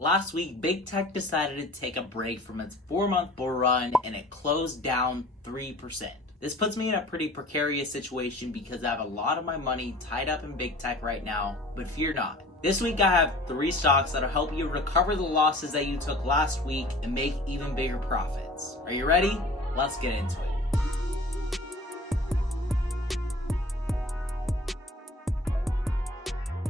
Last week, big tech decided to take a break from its 4-month bull run and it closed down 3%. This puts me in a pretty precarious situation because I have a lot of my money tied up in big tech right now, but fear not. This week I have 3 stocks that'll help you recover the losses that you took last week and make even bigger profits. Are you ready? Let's get into it.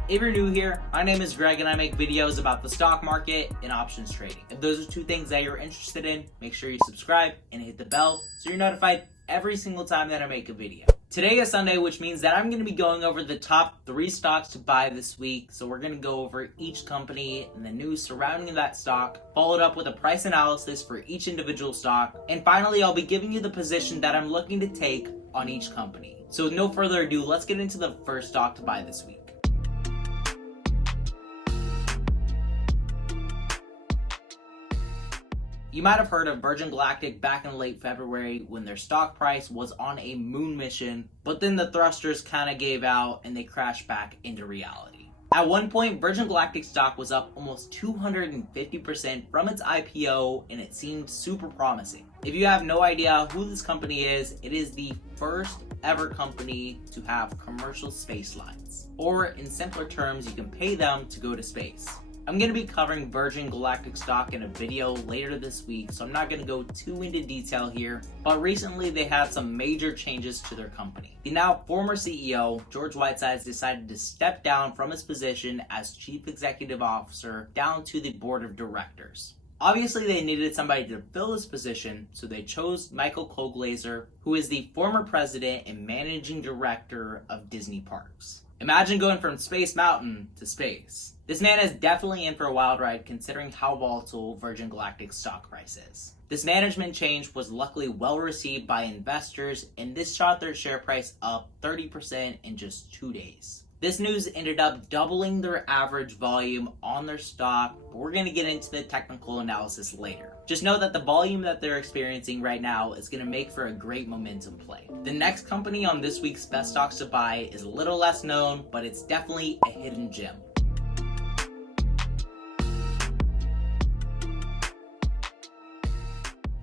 If you're new here, my name is Greg and I make videos about the stock market and options trading. If those are 2 things that you're interested in, make sure you subscribe and hit the bell so you're notified every single time that I make a video. Today is Sunday, which means that I'm going to be going over the top 3 stocks to buy this week. So we're going to go over each company and the news surrounding that stock, followed up with a price analysis for each individual stock. And finally, I'll be giving you the position that I'm looking to take on each company. So with no further ado, let's get into the first stock to buy this week. You might have heard of Virgin Galactic back in late February when their stock price was on a moon mission, but then the thrusters kind of gave out and they crashed back into reality. At one point, Virgin Galactic stock was up almost 250% from its IPO and it seemed super promising. If you have no idea who this company is, it is the first ever company to have commercial space lines. Or in simpler terms, you can pay them to go to space. I'm going to be covering Virgin Galactic stock in a video later this week, so I'm not going to go too into detail here, but recently they had some major changes to their company. The now former CEO, George Whitesides, decided to step down from his position as Chief Executive Officer down to the Board of Directors. Obviously, they needed somebody to fill this position, so they chose Michael Colglazier, who is the former president and managing director of Disney Parks. Imagine going from Space Mountain to space. This man is definitely in for a wild ride considering how volatile Virgin Galactic's stock price is. This management change was luckily well received by investors and this shot their share price up 30% in just 2 days. This news ended up doubling their average volume on their stock, but we're going to get into the technical analysis later. Just know that the volume that they're experiencing right now is going to make for a great momentum play. The next company on this week's best stocks to buy is a little less known, but it's definitely a hidden gem.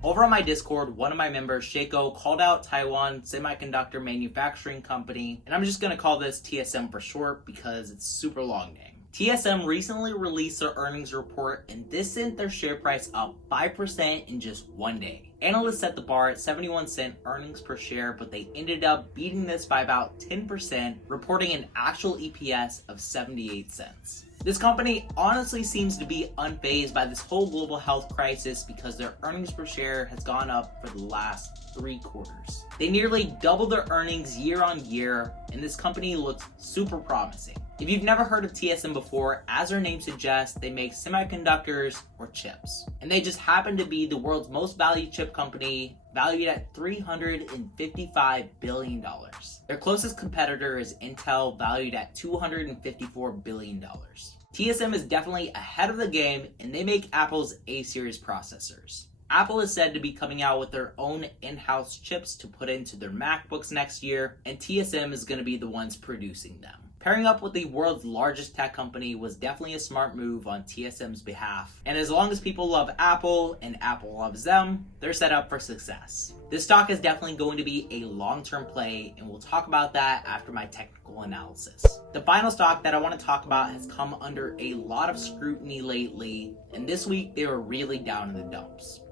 Over on my Discord, one of my members, Shaco, called out Taiwan Semiconductor Manufacturing Company, and I'm just going to call this TSM for short because it's a super long name. TSM recently released their earnings report, and this sent their share price up 5% in just 1 day. Analysts set the bar at 71-cent earnings per share, but they ended up beating this by about 10%, reporting an actual EPS of 78 cents. This company honestly seems to be unfazed by this whole global health crisis because their earnings per share has gone up for the last 3 quarters. They nearly doubled their earnings year on year, and this company looks super promising. If you've never heard of TSM before, as their name suggests, they make semiconductors or chips. And they just happen to be the world's most valued chip company, valued at $355 billion. Their closest competitor is Intel, valued at $254 billion. TSM is definitely ahead of the game, and they make Apple's A-series processors. Apple is said to be coming out with their own in-house chips to put into their MacBooks next year, and TSM is going to be the ones producing them. Pairing up with the world's largest tech company was definitely a smart move on TSM's behalf, and as long as people love Apple and Apple loves them, they're set up for success. This stock is definitely going to be a long-term play, and we'll talk about that after my technical analysis. The final stock that I want to talk about has come under a lot of scrutiny lately, and this week they were really down in the dumps.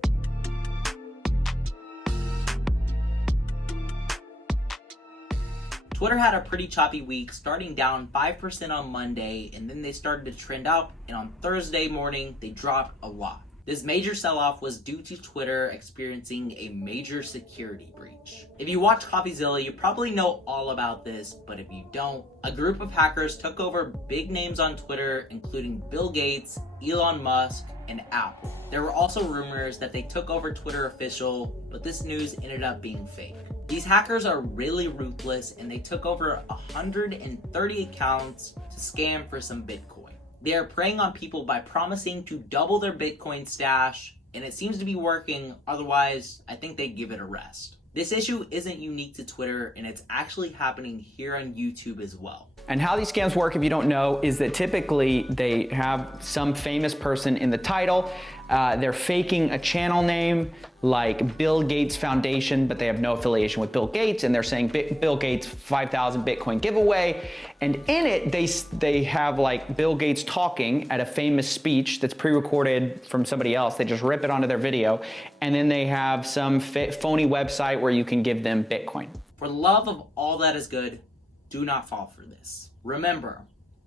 Twitter had a pretty choppy week, starting down 5% on Monday, and then they started to trend up, and on Thursday morning, they dropped a lot. This major sell-off was due to Twitter experiencing a major security breach. If you watch CoffeeZilla, you probably know all about this, but if you don't, a group of hackers took over big names on Twitter, including Bill Gates, Elon Musk, and Apple. There were also rumors that they took over Twitter official, but this news ended up being fake. These hackers are really ruthless, and they took over 130 accounts to scam for some Bitcoin. They are preying on people by promising to double their Bitcoin stash, and it seems to be working, otherwise I think they'd give it a rest. This issue isn't unique to Twitter, and it's actually happening here on YouTube as well. And how these scams work, if you don't know, is that typically they have some famous person in the title. They're faking a channel name like Bill Gates Foundation, but they have no affiliation with Bill Gates, and they're saying Bill Gates 5,000 Bitcoin giveaway. And in it, they have like Bill Gates talking at a famous speech that's pre-recorded from somebody else. They just rip it onto their video. And then they have some phony website where you can give them Bitcoin. For the love of all that is good, do not fall for this. Remember,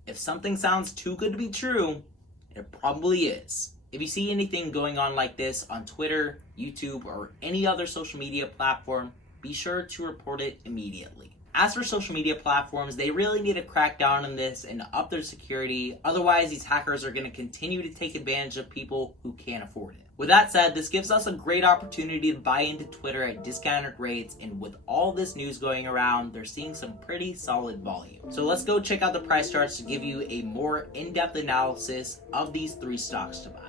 if something sounds too good to be true, it probably is. If you see anything going on like this on Twitter, YouTube, or any other social media platform, be sure to report it immediately. As for social media platforms, they really need to crack down on this and up their security. Otherwise, these hackers are going to continue to take advantage of people who can't afford it. With that said, this gives us a great opportunity to buy into Twitter at discounted rates, and with all this news going around, they're seeing some pretty solid volume. So let's go check out the price charts to give you a more in-depth analysis of these 3 stocks to buy.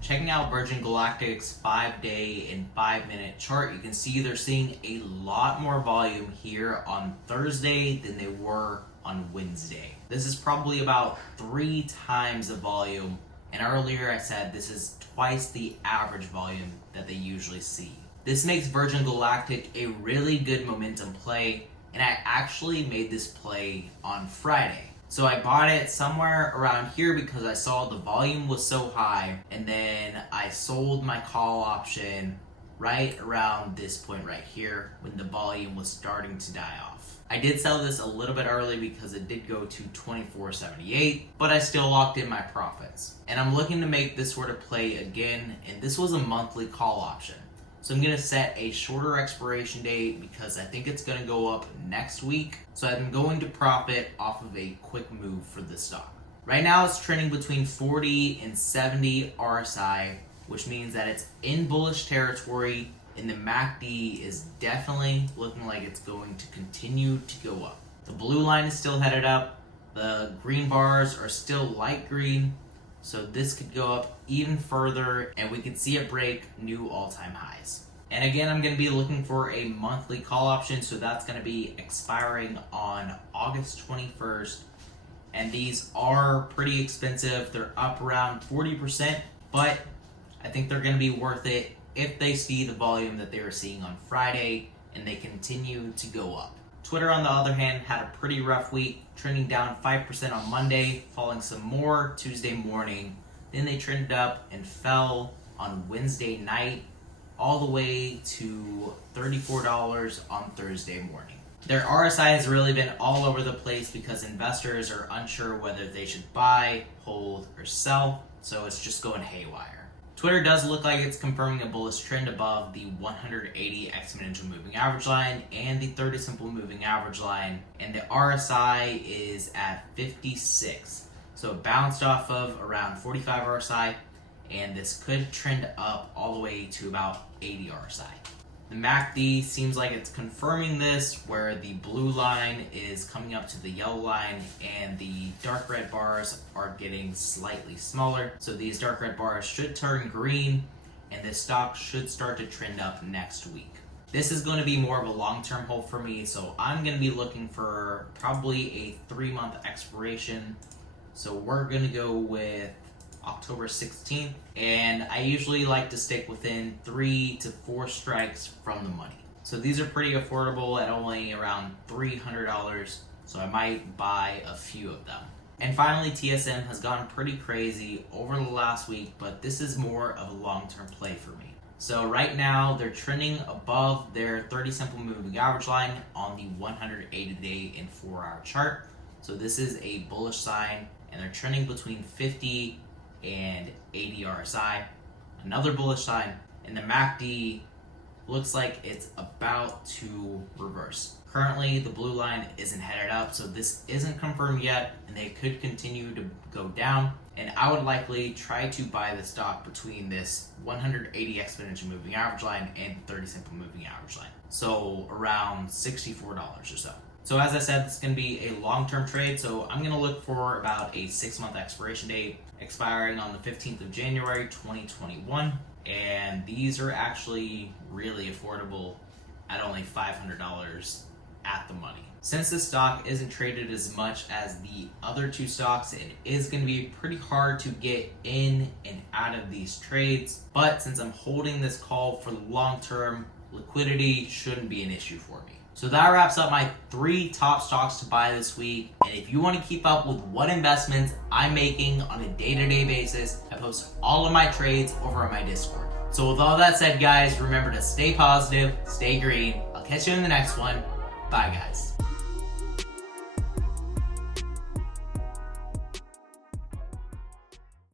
Checking out Virgin Galactic's 5-day and 5-minute chart, you can see they're seeing a lot more volume here on Thursday than they were on Wednesday. This is probably about 3 times the volume, and earlier I said this is twice the average volume that they usually see. This makes Virgin Galactic a really good momentum play, and I actually made this play on Friday. So I bought it somewhere around here because I saw the volume was so high, and then I sold my call option right around this point right here when the volume was starting to die off. I did sell this a little bit early because it did go to $24.78, but I still locked in my profits. And I'm looking to make this sort of play again, and this was a monthly call option. So I'm going to set a shorter expiration date because I think it's going to go up next week. So I'm going to profit off of a quick move for this stock. Right now it's trending between 40 and 70 RSI, which means that it's in bullish territory, and the MACD is definitely looking like it's going to continue to go up. The blue line is still headed up. The green bars are still light green. So this could go up even further, and we could see it break new all-time highs. And again, I'm going to be looking for a monthly call option, so that's going to be expiring on August 21st. And these are pretty expensive. They're up around 40%, but I think they're going to be worth it if they see the volume that they were seeing on Friday and they continue to go up. Twitter, on the other hand, had a pretty rough week, trending down 5% on Monday, falling some more Tuesday morning. Then they trended up and fell on Wednesday night, all the way to $34 on Thursday morning. Their RSI has really been all over the place because investors are unsure whether they should buy, hold, or sell, so it's just going haywire. Twitter does look like it's confirming a bullish trend above the 180 exponential moving average line and the 30 simple moving average line, and the RSI is at 56. So it bounced off of around 45 RSI, and this could trend up all the way to about 80 RSI. The MACD seems like it's confirming this, where the blue line is coming up to the yellow line and the dark red bars are getting slightly smaller. So these dark red bars should turn green, and this stock should start to trend up next week. This is going to be more of a long-term hold for me, so I'm going to be looking for probably a 3-month expiration. So we're going to go with October 16th, and I usually like to stick within 3 to 4 strikes from the money. So these are pretty affordable at only around $300, so I might buy a few of them. And finally, TSM has gone pretty crazy over the last week, but this is more of a long-term play for me. So right now, they're trending above their 30 simple moving average line on the 180-day and 4-hour chart. So this is a bullish sign, and they're trending between 50 and 80 RSI, another bullish sign, and the MACD looks like it's about to reverse. Currently, the blue line isn't headed up, so this isn't confirmed yet, and they could continue to go down, and I would likely try to buy the stock between this 180 exponential moving average line and 30 simple moving average line, so around $64 or so. So as I said, it's going to be a long-term trade, so I'm going to look for about a 6-month expiration date, expiring on the 15th of January 2021, and these are actually really affordable at only $500 at the money. Since this stock isn't traded as much as the other two stocks, it is going to be pretty hard to get in and out of these trades, but since I'm holding this call for the long term, liquidity shouldn't be an issue for me. So that wraps up my 3 top stocks to buy this week. And if you want to keep up with what investments I'm making on a day-to-day basis, I post all of my trades over on my Discord. So with all that said, guys, remember to stay positive, stay green. I'll catch you in the next one. Bye, guys.